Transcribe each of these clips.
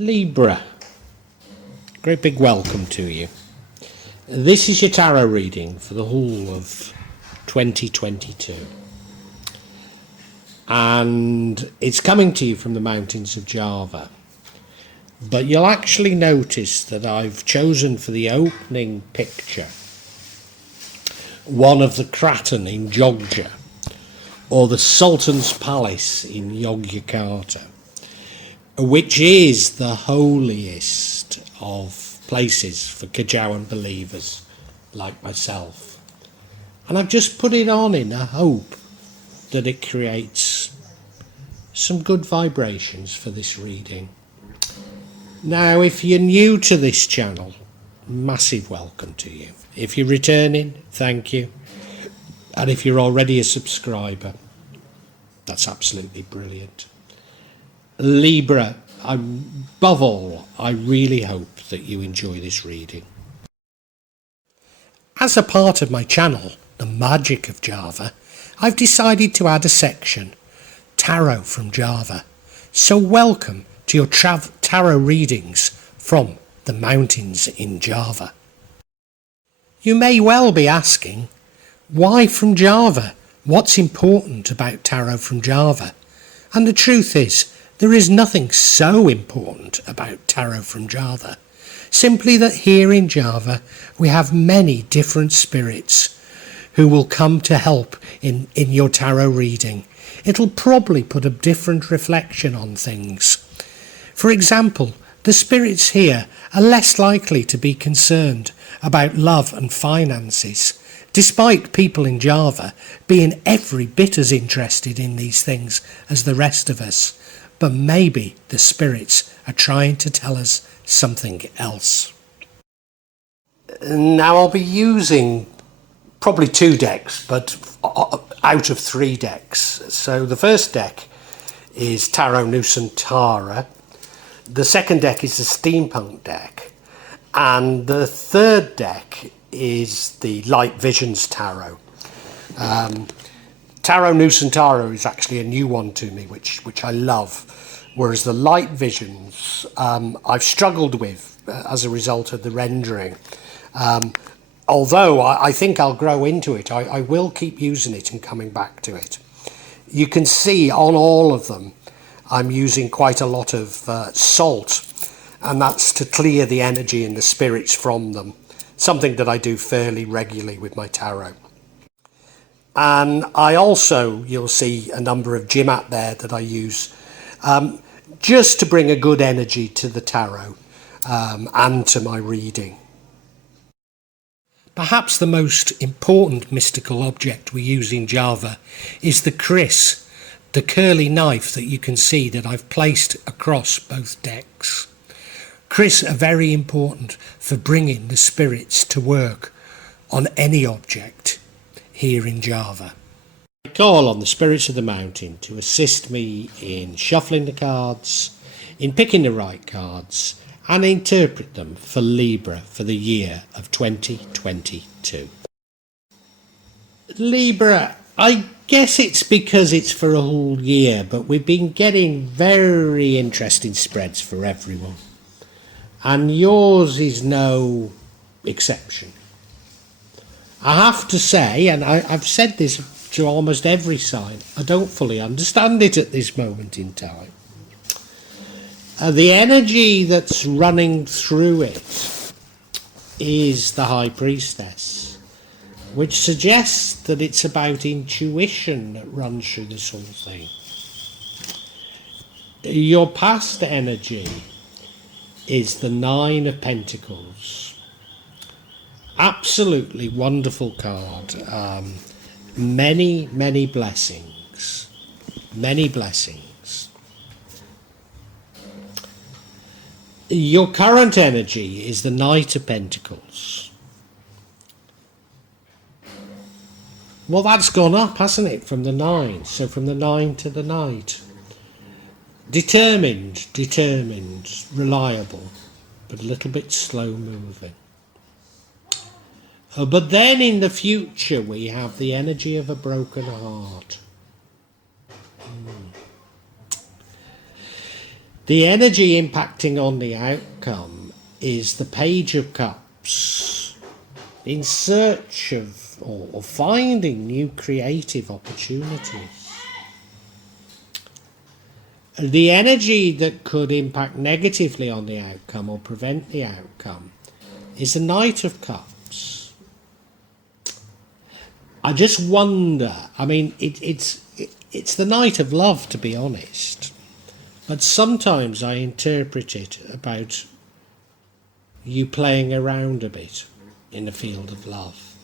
Libra, great big welcome to you. This is your tarot reading for the whole of 2022. And it's coming to you from the mountains of Java. But you'll actually notice that I've chosen for the opening picture one of the Kraton in Jogja, or the Sultan's Palace in Yogyakarta, which is the holiest of places for Kajawan believers like myself. And I've just put it on in a hope that it creates some good vibrations for this reading. Now, if you're new to this channel, massive welcome to you. If you're returning, thank you. And if you're already a subscriber, that's absolutely brilliant. Libra, above all, I really hope that you enjoy this reading. As a part of my channel, The Magic of Java, I've decided to add a section, Tarot from Java. So welcome to your tarot readings from the mountains in Java. You may well be asking, why from Java? What's important about tarot from Java? And the truth is, there is nothing so important about tarot from Java. Simply that here in Java, we have many different spirits who will come to help in your tarot reading. It'll probably put a different reflection on things. For example, the spirits here are less likely to be concerned about love and finances, despite people in Java being every bit as interested in these things as the rest of us. But maybe the spirits are trying to tell us something else. Now I'll be using probably 2 decks, but out of 3 decks. So the first deck is Tarot Nusantara. The second deck is the Steampunk deck. And the third deck is the Light Visions Tarot. Tarot Nusantara is actually a new one to me, which I love. Whereas the Light Visions, I've struggled with as a result of the rendering. Although I think I'll grow into it, I will keep using it and coming back to it. You can see on all of them, I'm using quite a lot of salt, and that's to clear the energy and the spirits from them. Something that I do fairly regularly with my tarot. And I also, you'll see a number of Jimat there that I use, just to bring a good energy to the tarot and to my reading. Perhaps the most important mystical object we use in Java is the kris, the curly knife that you can see that I've placed across both decks. Kris are very important for bringing the spirits to work on any object here in Java. I call on the spirits of the mountain to assist me in shuffling the cards, in picking the right cards, and interpret them for Libra for the year of 2022. Libra, I guess it's because it's for a whole year, but we've been getting very interesting spreads for everyone. And yours is no exception. I have to say, and I've said this to almost every sign, I don't fully understand it at this moment in time. The energy that's running through it is the High Priestess, which suggests that it's about intuition that runs through this whole thing. Your past energy is the 9 of Pentacles. Absolutely wonderful card. Many blessings. Many blessings. Your current energy is the Knight of Pentacles. Well, that's gone up, hasn't it, from the 9. So from the 9 to the Knight. Determined, reliable, but a little bit slow moving. But then in the future we have the energy of a broken heart. The energy impacting on the outcome is the Page of Cups, in search of or finding new creative opportunities. The energy that could impact negatively on the outcome or prevent the outcome is the Knight of Cups. I just wonder, I mean, it's the Knight of Love, to be honest, but sometimes I interpret it about you playing around a bit in the field of love.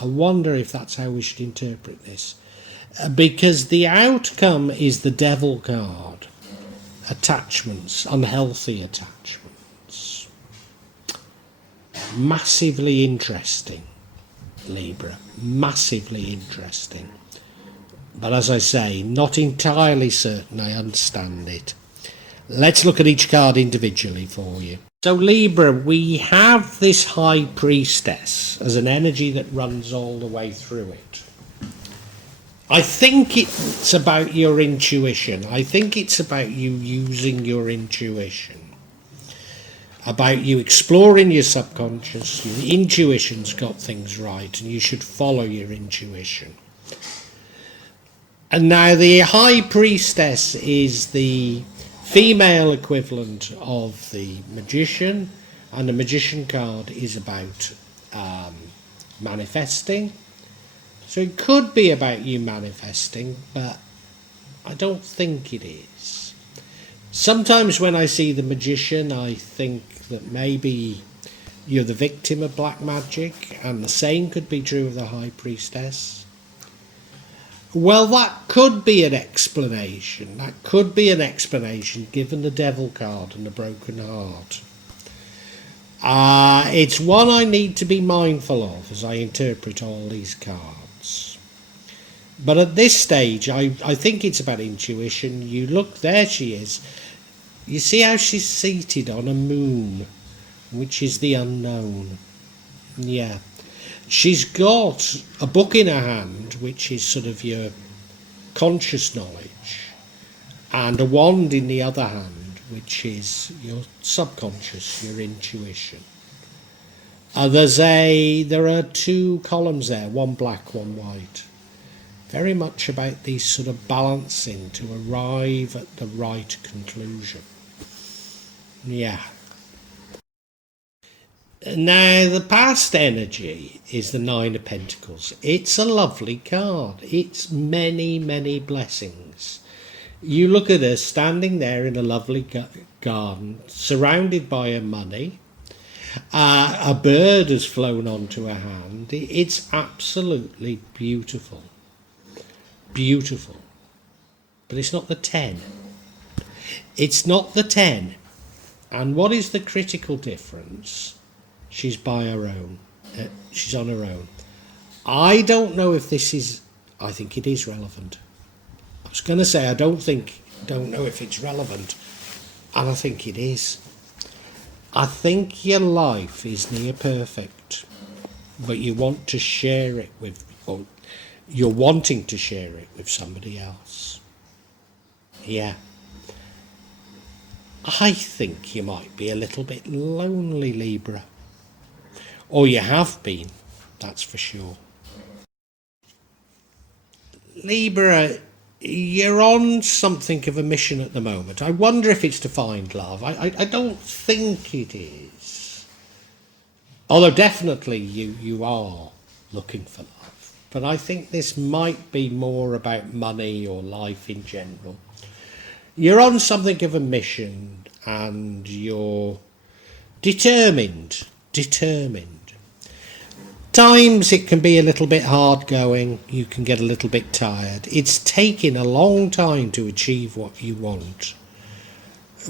I wonder if that's how we should interpret this. Because the outcome is the Devil card. Attachments, unhealthy attachments. Massively interesting, Libra. Massively interesting. But as I say, not entirely certain I understand it. Let's look at each card individually for you. So Libra, we have this High Priestess as an energy that runs all the way through it. I think it's about your intuition. I think it's about you using your intuition. About you exploring your subconscious. Your intuition's got things right and you should follow your intuition. And now the High Priestess is the female equivalent of the Magician, and the Magician card is about manifesting. So it could be about you manifesting, but I don't think it is. Sometimes when I see the Magician, I think that maybe you're the victim of black magic, and the same could be true of the High Priestess. Well, that could be an explanation. That could be an explanation given the Devil card and the Broken Heart. It's one I need to be mindful of as I interpret all these cards. But at this stage, I think it's about intuition. You look, there she is. You see how she's seated on a moon, which is the unknown. Yeah. She's got a book in her hand, which is sort of your conscious knowledge, and a wand in the other hand, which is your subconscious, your intuition. There are two columns there, one black, one white. Very much about these sort of balancing to arrive at the right conclusion. Yeah. Now, the past energy is the Nine of Pentacles. It's a lovely card. It's many, many blessings. You look at her standing there in a lovely garden, surrounded by her money. A bird has flown onto her hand. It's absolutely beautiful. Beautiful. But it's not the 10. It's not the 10. And what is the critical difference? She's by her own. She's on her own. I don't know if this is... I think it is relevant. I was going to say I don't know if it's relevant. And I think it is. I think your life is near perfect. But you want to share it with... or you're wanting to share it with somebody else. Yeah. I think you might be a little bit lonely, Libra. Or you have been, that's for sure. Libra, you're on something of a mission at the moment. I wonder if it's to find love. I don't think it is. Although definitely you are looking for love. But I think this might be more about money or life in general. You're on something of a mission and you're determined. Times it can be a little bit hard going, you can get a little bit tired. It's taken a long time to achieve what you want.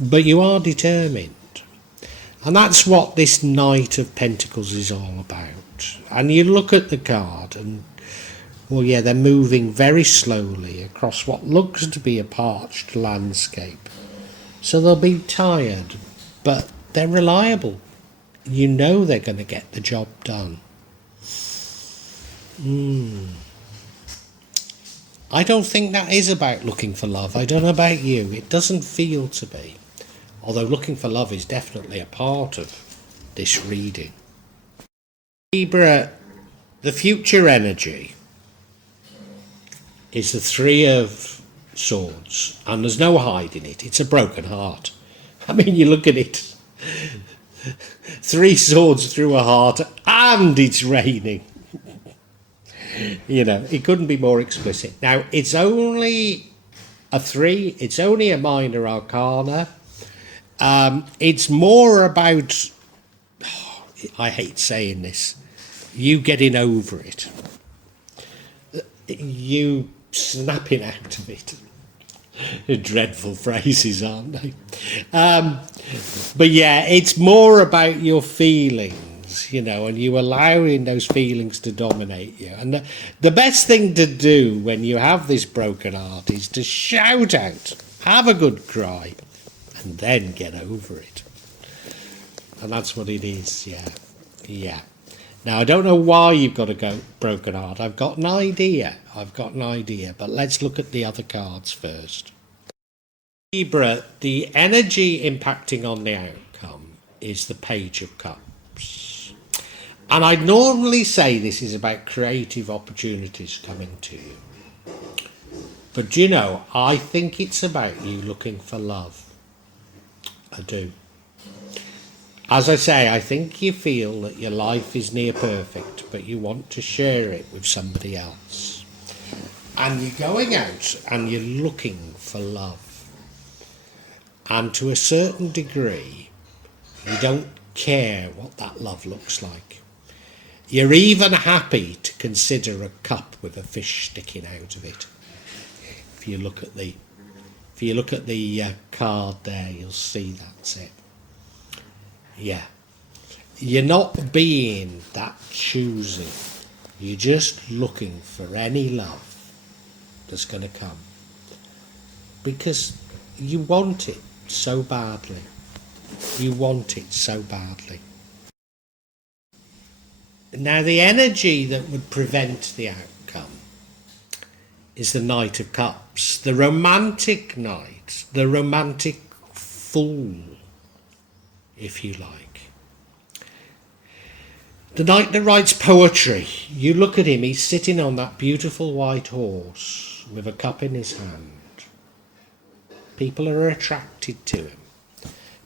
But you are determined. And that's what this Knight of Pentacles is all about. And you look at the card and, well, yeah, they're moving very slowly across what looks to be a parched landscape. So they'll be tired, but they're reliable. You know they're going to get the job I don't think that is about looking for love. I don't know about you. It doesn't feel to be. Although looking for love is definitely a part of this reading. Libra, the future energy is the Three of Swords, and there's no hiding it. It's a broken heart. I mean, you look at it. 3 swords through a heart, and it's raining. You know, it couldn't be more explicit. Now, it's only a 3. It's only a minor arcana. It's more about, I hate saying this, you getting over it. You snapping out of it. Dreadful phrases, aren't they? But yeah, it's more about your feelings, you know, and you allowing those feelings to dominate you. And the best thing to do when you have this broken heart is to shout out, have a good cry, and then get over it. And that's what it is, yeah. Yeah. Now, I don't know why you've got a broken heart. I've got an idea. But let's look at the other cards first. Libra, the energy impacting on the outcome is the Page of Cups. And I'd normally say this is about creative opportunities coming to you. But, you know, I think it's about you looking for love. I do. As I say, I think you feel that your life is near perfect, but you want to share it with somebody else. And you're going out and you're looking for love. And to a certain degree, you don't care what that love looks like. You're even happy to consider a cup with a fish sticking out of it. If you look at the card there, you'll see that's it. Yeah, you're not being that choosy. You're just looking for any love that's going to come. Because you want it so badly. You want it so badly. Now, the energy that would prevent the outcome is the Knight of Cups, the romantic knight, the romantic fool, if you like. The knight that writes poetry. You look at him, he's sitting on that beautiful white horse with a cup in his hand. People are attracted to him.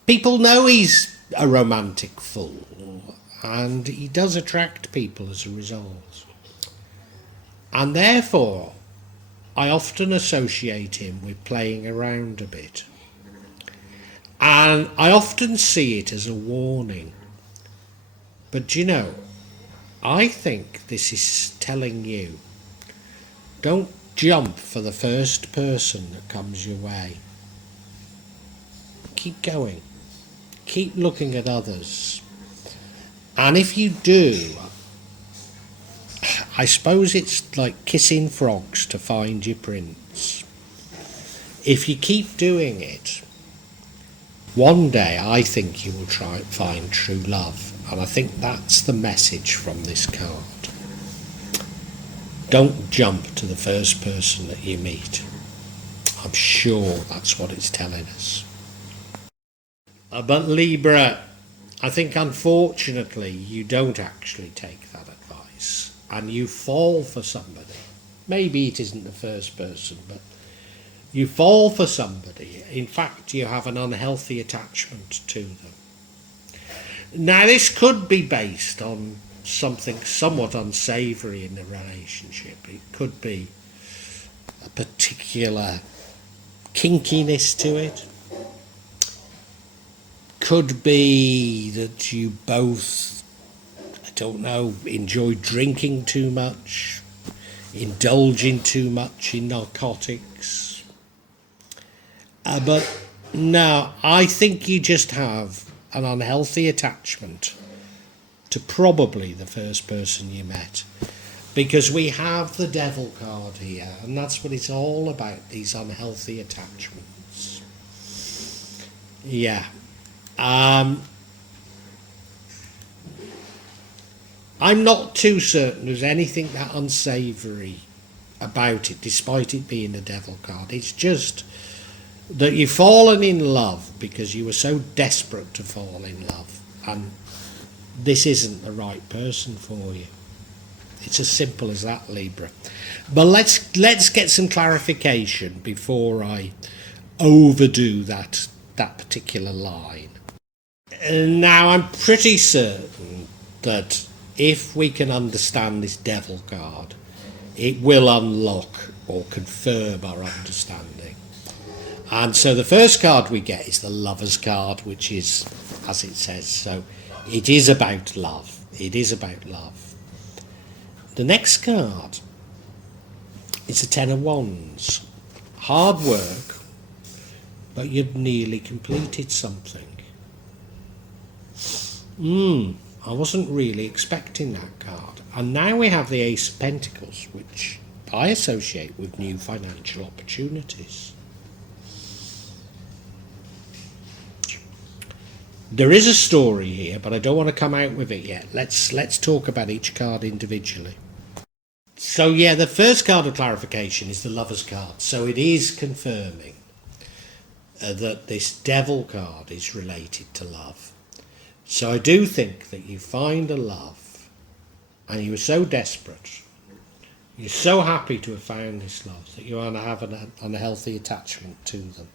People know he's a romantic fool, and he does attract people as a result. And therefore, I often associate him with playing around a bit. And I often see it as a warning. But you know, I think this is telling you, don't jump for the first person that comes your way. Keep going. Keep looking at others. And if you do, I suppose it's like kissing frogs to find your prince. If you keep doing it, one day I think you will try and find true love. And I think that's the message from this card. Don't jump to the first person that you meet. I'm sure that's what it's telling us. But Libra, I think unfortunately you don't actually take that advice. And you fall for somebody. Maybe it isn't the first person, but you fall for somebody. In fact, you have an unhealthy attachment to them. Now, this could be based on something somewhat unsavoury in the relationship. It could be a particular kinkiness to it. Could be that you both, I don't know, enjoy drinking too much, indulging too much in narcotics. But no, I think you just have an unhealthy attachment to probably the first person you met, because we have the Devil card here, and that's what it's all about, these unhealthy attachments. Yeah. I'm not too certain there's anything that unsavoury about it, despite it being a devil card. It's just that you've fallen in love because you were so desperate to fall in love, and this isn't the right person for you. It's as simple as that, Libra. But let's get some clarification before I overdo that particular line. Now, I'm pretty certain that if we can understand this devil card, it will unlock or confirm our understanding. And so the first card we get is the Lover's card, which is, as it says, so it is about love. It is about love. The next card is the Ten of Wands. Hard work, but you've nearly completed something. I wasn't really expecting that card. And now we have the Ace of Pentacles, which I associate with new financial opportunities. There is a story here, but I don't want to come out with it yet. Let's talk about each card individually. So yeah, the first card of clarification is the Lover's card. So it is confirming that this Devil card is related to love. So I do think that you find a love, and you were so desperate, you're so happy to have found this love, that you want to have an unhealthy attachment to them.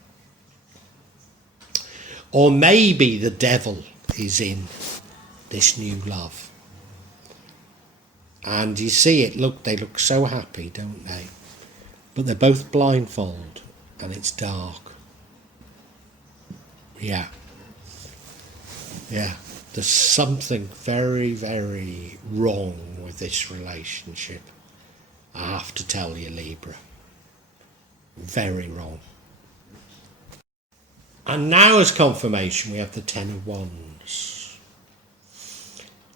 Or maybe the devil is in this new love. And you see it, look, they look so happy, don't they? But they're both blindfold and it's dark. Yeah. Yeah. There's something very, very wrong with this relationship. I have to tell you, Libra. Very wrong. And now as confirmation we have the Ten of Wands.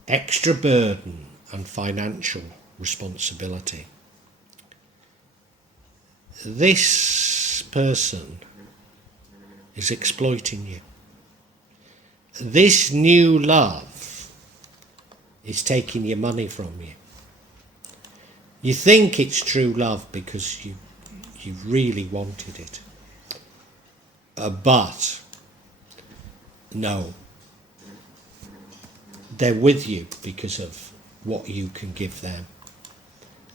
Extra burden and financial responsibility. This person is exploiting you. This new love is taking your money from you. You think it's true love because you really wanted it. But no, they're with you because of what you can give them,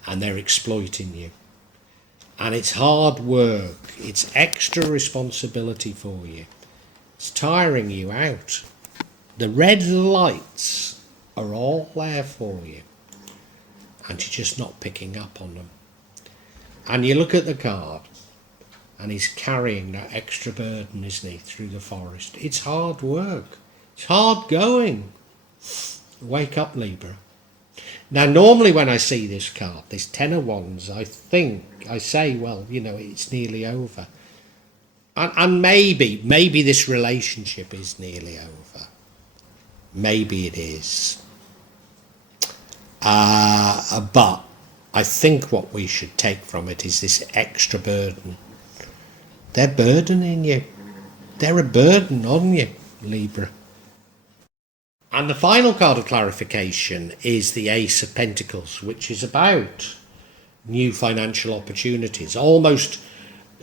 and they're exploiting you. And it's hard work, it's extra responsibility for you. It's tiring you out. The red lights are all there for you, and you're just not picking up on them. And you look at the card, and he's carrying that extra burden, isn't he, through the forest. It's hard work. It's hard going. Wake up, Libra. Now, normally when I see this card, this Ten of Wands, I say, well, you know, it's nearly over. And maybe this relationship is nearly over. Maybe it is. But I think what we should take from it is this extra burden. They're burdening you. They're a burden on you, Libra. And the final card of clarification is the Ace of Pentacles, which is about new financial opportunities, almost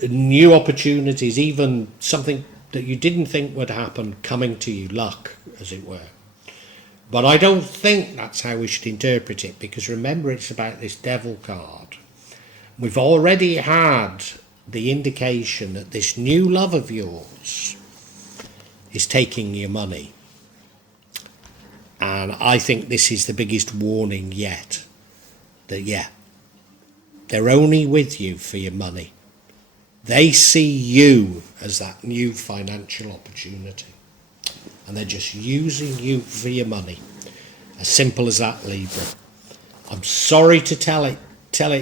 new opportunities, even something that you didn't think would happen coming to you, luck, as it were. But I don't think that's how we should interpret it, because remember, it's about this Devil card. We've already had the indication that this new love of yours is taking your money. And I think this is the biggest warning yet, that yeah, they're only with you for your money. They see you as that new financial opportunity, and they're just using you for your money. As simple as that, Libra. I'm sorry to tell it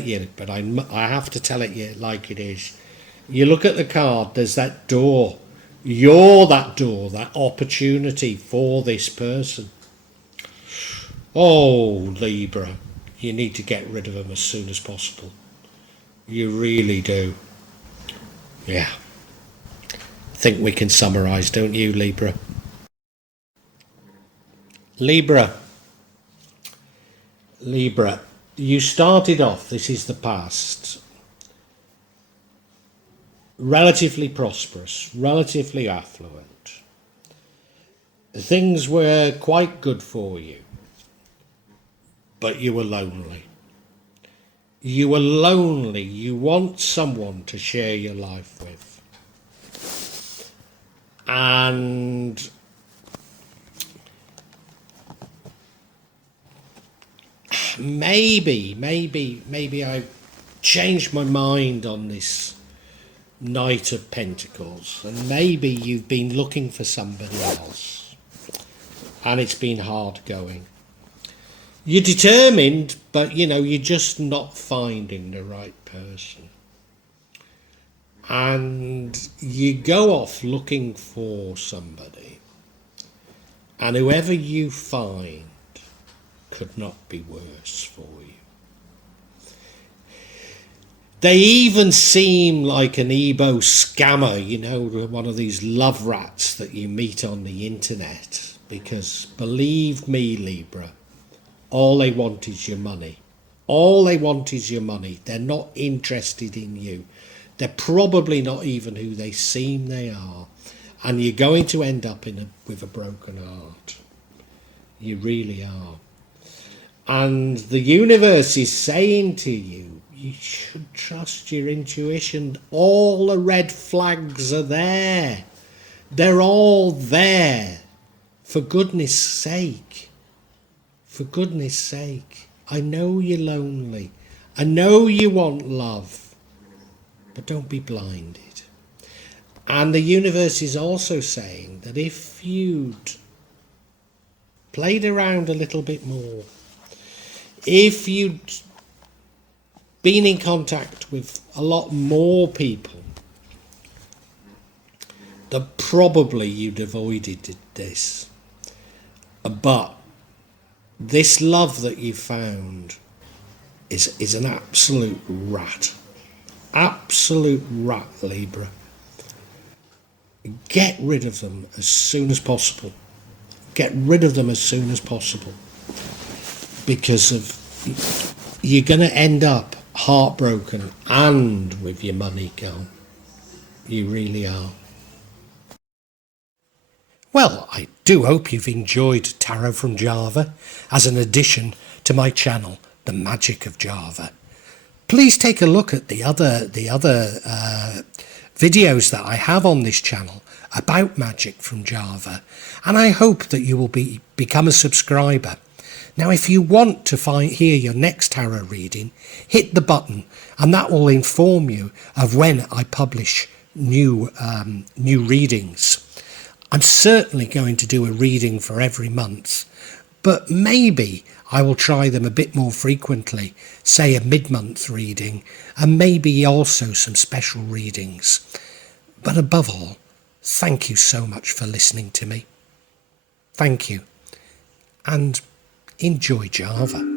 you, but I have to tell it you like it is. You look at the card, there's that door. You're that door, that opportunity for this person. Oh, Libra, you need to get rid of them as soon as possible. You really do. Yeah. I think we can summarise, don't you, Libra? Libra, you started off, this is the past, relatively prosperous, relatively affluent. Things were quite good for you, but you were lonely. You were lonely. You want someone to share your life with. And maybe I've changed my mind on this Knight of Pentacles, and maybe you've been looking for somebody else and it's been hard going. You're determined, but you know, you're just not finding the right person. And you go off looking for somebody, and whoever you find could not be worse for you. They even seem like an Igbo scammer, you know, one of these love rats that you meet on the internet, because believe me, Libra, all they want is your money. All they want is your money. They're not interested in you. They're probably not even who they seem they are. And you're going to end up with a broken heart. You really are. And the universe is saying to you, you should trust your intuition. All the red flags are there. They're all there. For goodness sake. For goodness sake. I know you're lonely. I know you want love. But don't be blinded. And the universe is also saying that if you'd played around a little bit more, if you'd been in contact with a lot more people, that probably you'd avoided this. But this love that you found is an absolute rat. Absolute rat, Libra. Get rid of them as soon as possible. Get rid of them as soon as possible. Because you're going to end up heartbroken and with your money gone. You really are. Well, I do hope you've enjoyed Tarot from Java as an addition to my channel, The Magic of Java. Please take a look at the other videos that I have on this channel about magic from Java, and I hope that you will become a subscriber. Now, if you want to hear your next tarot reading, hit the button, and that will inform you of when I publish new readings. I'm certainly going to do a reading for every month, but maybe I will try them a bit more frequently, say a mid-month reading, and maybe also some special readings. But above all, thank you so much for listening to me. Thank you, and enjoy Java.